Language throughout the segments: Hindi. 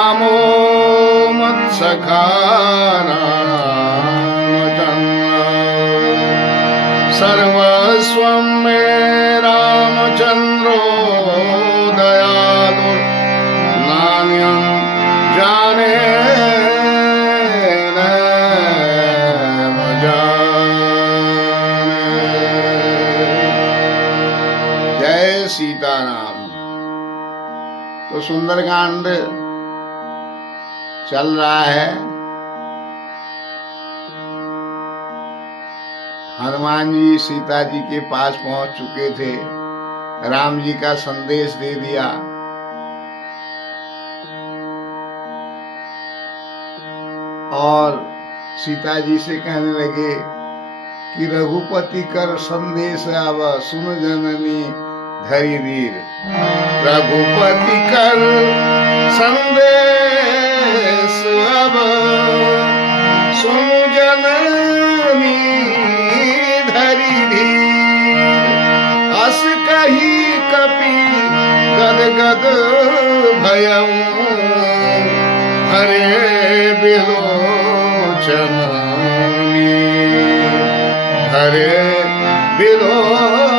रामो मत्सखा रामचन्द्र सर्वस्वं मे रामचन्द्रो दयालु नान्यं जाने न जाने। जय सीताराम। तो सुंदरकांड चल रहा है। हनुमान जी सीता जी के पास पहुंच चुके थे, राम जी का संदेश दे दिया। और सीता जी से कहने लगे कि रघुपति कर संदेश अब सुन जननी धरी वीर। रघुपति कर संदेश अब सुन जननी धरी धीर। अस कही कपि गदगद भयऊ हरे बिलोचन हरे बिलोचन।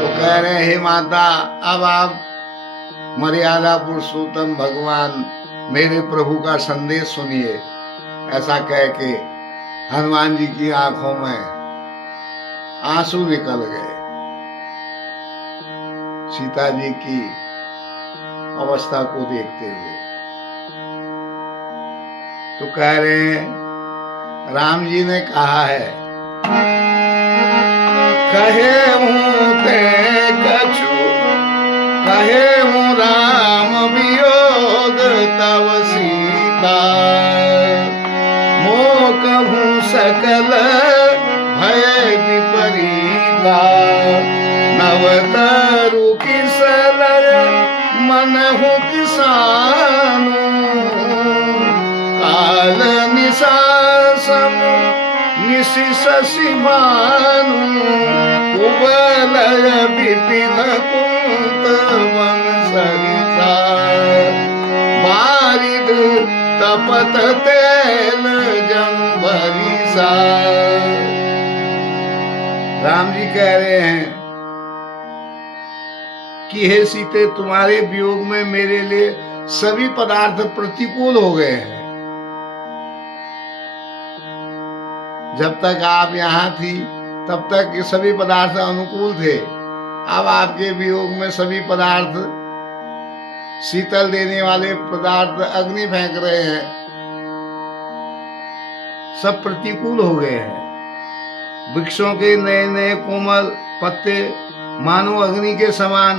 तो कह रहे हे माता, अब आप मर्यादा पुरुषोत्तम भगवान मेरे प्रभु का संदेश सुनिए। ऐसा कह के हनुमान जी की आंखों में आंसू निकल गए सीता जी की अवस्था को देखते हुए। तो कह रहे हैं, राम जी ने कहा है, कहे हूँ ते कछु कहे हूँ राम वियोग तव सीता। मो कहूँ सकल भय विपरीता। नवतरु किसलय मन हूँ किसानु। काल निशासम निशि शशि भानु। कुवलय विपिन कुंत वन सरिता। बारिद तपत तेल जंबरिसा। राम जी कह रहे हैं कि हे सीते, तुम्हारे वियोग में मेरे लिए सभी पदार्थ प्रतिकूल हो गए हैं। जब तक आप यहाँ थी तब तक ये सभी पदार्थ अनुकूल थे। अब आपके वियोग में सभी पदार्थ, शीतल देने वाले पदार्थ अग्नि फेंक रहे हैं, सब प्रतिकूल हो गए हैं। वृक्षों के नए नए कोमल पत्ते मानो अग्नि के समान,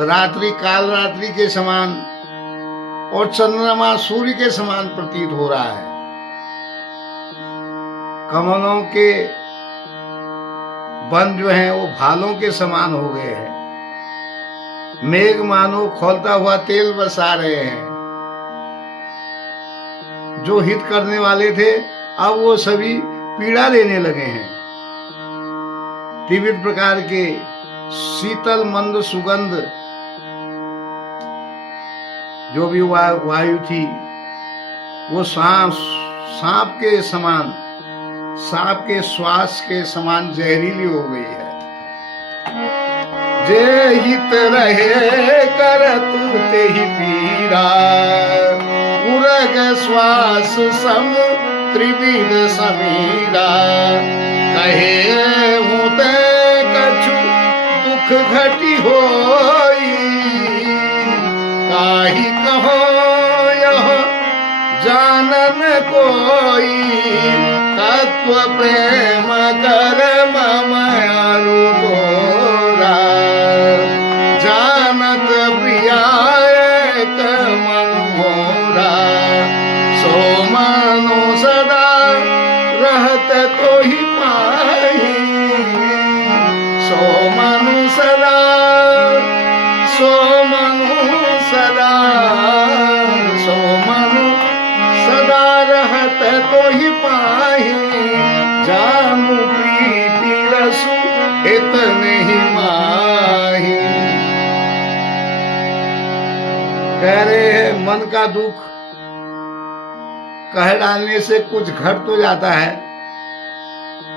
रात्रि काल रात्रि के समान और चंद्रमा सूर्य के समान प्रतीत हो रहा है। कमलों के वन जो हैं वो भालों के समान हो गए हैं। मेघ मानो खौलता हुआ तेल बरसा रहे हैं। जो हित करने वाले थे अब वो सभी पीड़ा देने लगे हैं। विविध प्रकार के शीतल मंद सुगंध जो भी वायु थी वो सांप के समान, सांप के श्वास के समान जहरीली हो गई है। जे हित रहे करत ते ही पीरा। उरग श्वास सम त्रिविध समीरा। कहे हूँ ते कछु दुख घटी होई। काहि कहो यह जानन कोई। तत्व प्रेम कर मम अरु तोरा। जानत प्रिया एक मन मोरा। सो मनु सदा रहत तो ही पाही। सो मनु सदा सो मनु सदा सो मनु सदा रहत तो ही पाही। जानू प्रीति रसु इतने ही मा कह रहे हैं मन का दुख कह डालने से कुछ घट तो जाता है,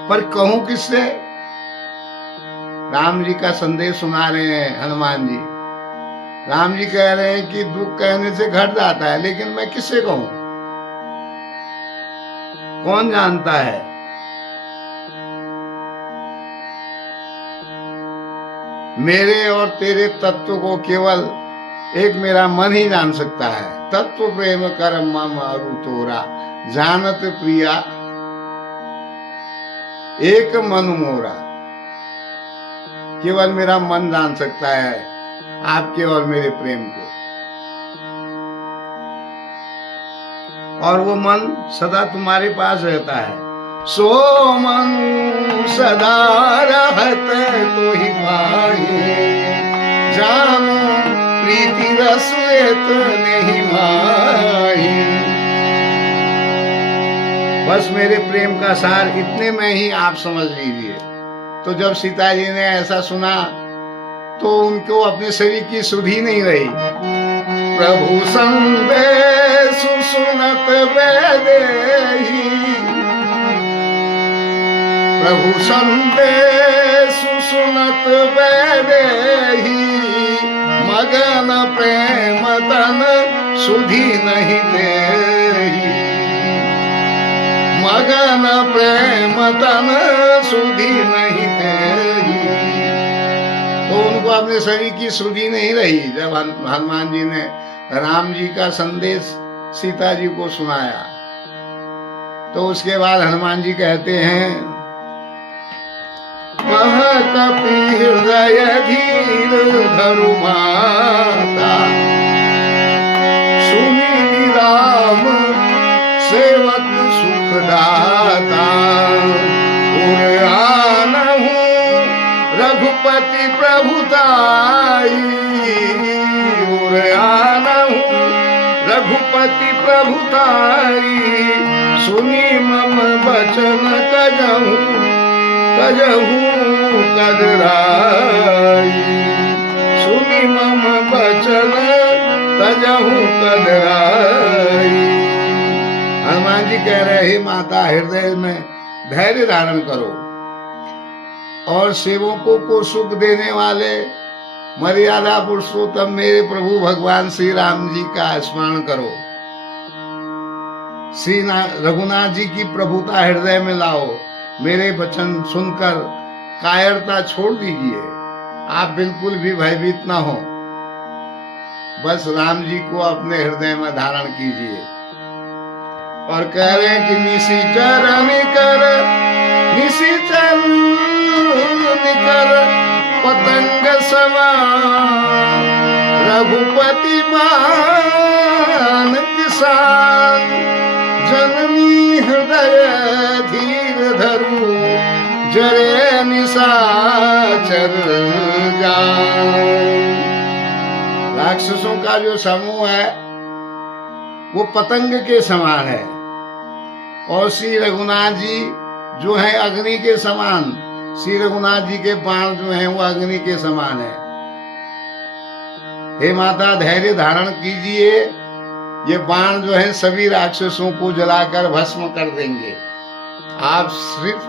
पर कहूं किससे? राम जी का संदेश सुना रहे हैं हनुमान जी। राम जी कह रहे हैं कि दुख कहने से घट जाता है, लेकिन मैं किससे कहूं? कौन जानता है? मेरे और तेरे तत्व को केवल एक मेरा मन ही जान सकता है। तत्व प्रेम करम मम अरु तोरा, जानत प्रिया एक मन मोरा। केवल मेरा मन जान सकता है आपके और मेरे प्रेम को, और वो मन सदा तुम्हारे पास रहता है। सो मन सदा रहत तो ही पाए, जानो प्रीति रस नहीं माही। बस मेरे प्रेम का सार इतने में ही आप समझ लीजिए। तो जब सीता जी ने ऐसा सुना तो उनको अपने शरीर की सुधि नहीं रही। प्रभु संदेश सुनत वैदेही, प्रभु संदेश सुनत वैदेही, मगन प्रेम तन सुधि नहीं देही, मगन प्रेम तन सुधि नहीं देही। तो उनको अपने शरीर की सुधि नहीं रही। जब हनुमान जी ने राम जी का संदेश सीता जी को सुनाया तो उसके बाद हनुमान जी कहते हैं, वह कपि हृदय धीर धरु माता, सुनि राम सेवक सुखदाता। उर आनहु रघुपति प्रभुताई, उर आनहु रघुपति प्रभुताई। सुनि मम बचन कजहु कजहु कदराई, सुनि मम बचन तजहु कदराई। हनुमान जी कह रहे हैं, माता हृदय में धैर्य धारण करो और सेवकों को सुख देने वाले मर्यादा पुरुषोत्तम मेरे प्रभु भगवान श्री राम जी का स्मरण करो। श्री रघुनाथ जी की प्रभुता हृदय में लाओ। मेरे वचन सुनकर कायरता छोड़ दीजिए। आप बिल्कुल भी भयभीत ना हो, बस राम जी को अपने हृदय में धारण कीजिए। और कह रहे हैं कि निशिचर निकर, निशिचर निकर पतंग समान, रघुपति मान किसान। जननी हृदय धीर धरु, जरे निशाचर जान। राक्षसों का जो समूह है वो पतंग के समान है, और श्री रघुनाथ जी जो है अग्नि के समान। श्री रघुनाथ जी के बाण जो हैं वो अग्नि के समान है। हे माता धैर्य धारण कीजिए, ये बाण जो है सभी राक्षसों को जलाकर भस्म कर देंगे। आप सिर्फ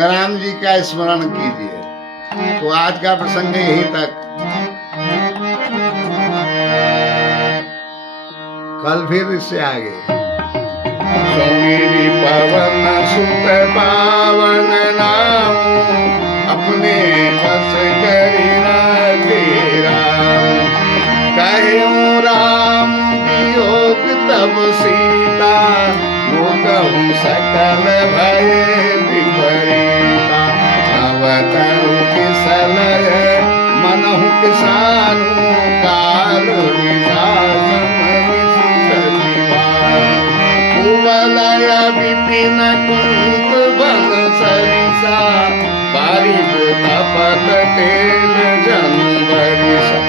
राम जी का स्मरण कीजिए। तो आज का प्रसंग यहीं तक, कल फिर इससे आगे। सौमिरी पवन सुत पावन नाम, अपने बस करी तेरा। कहूँ राम वियोग तब सीता, मोकहु सकल भय विपरीता। अवतरु किसल मनहु किसानु, कालु कुवलय विपिन कुंत बन सरिसा। बारिक तपत तेल जन बरिसा।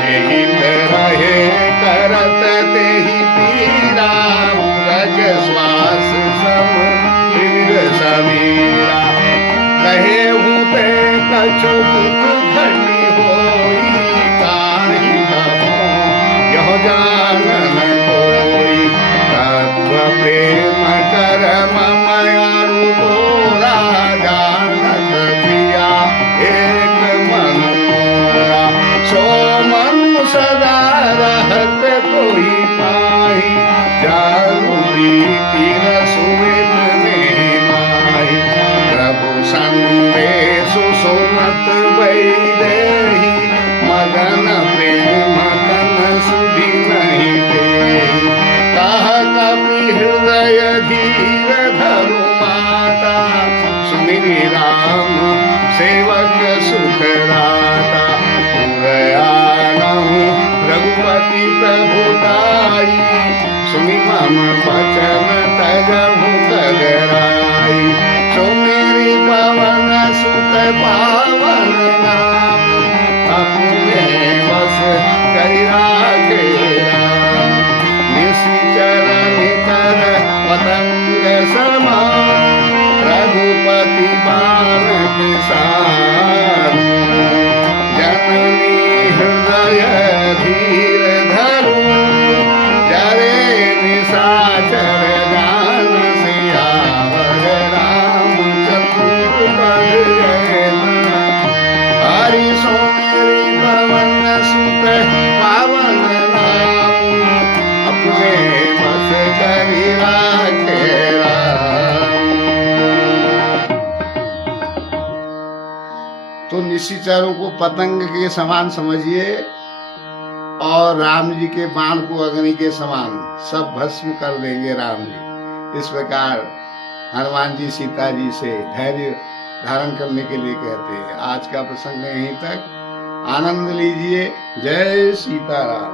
जेहि रहे करत तेहि पीरा, रज श्वास सम तीर समीरा। कहे ते कछु घटी होई, ताहि कहो यह निशाचरों को पतंग के समान समझिए और राम जी के बाण को अग्नि के समान सब भस्म कर देंगे राम जी। इस प्रकार हनुमान जी सीता जी से धैर्य धारण करने के लिए कहते हैं। आज का प्रसंग यहीं तक, आनंद लीजिए। जय सीताराम।